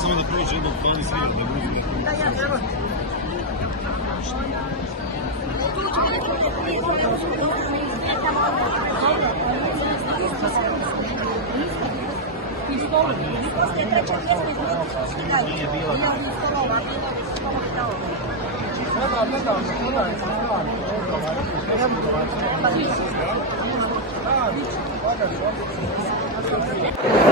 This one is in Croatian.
samo da prođe jednog 12 hiljada, da uzme. Da, ja, evo. Thank you.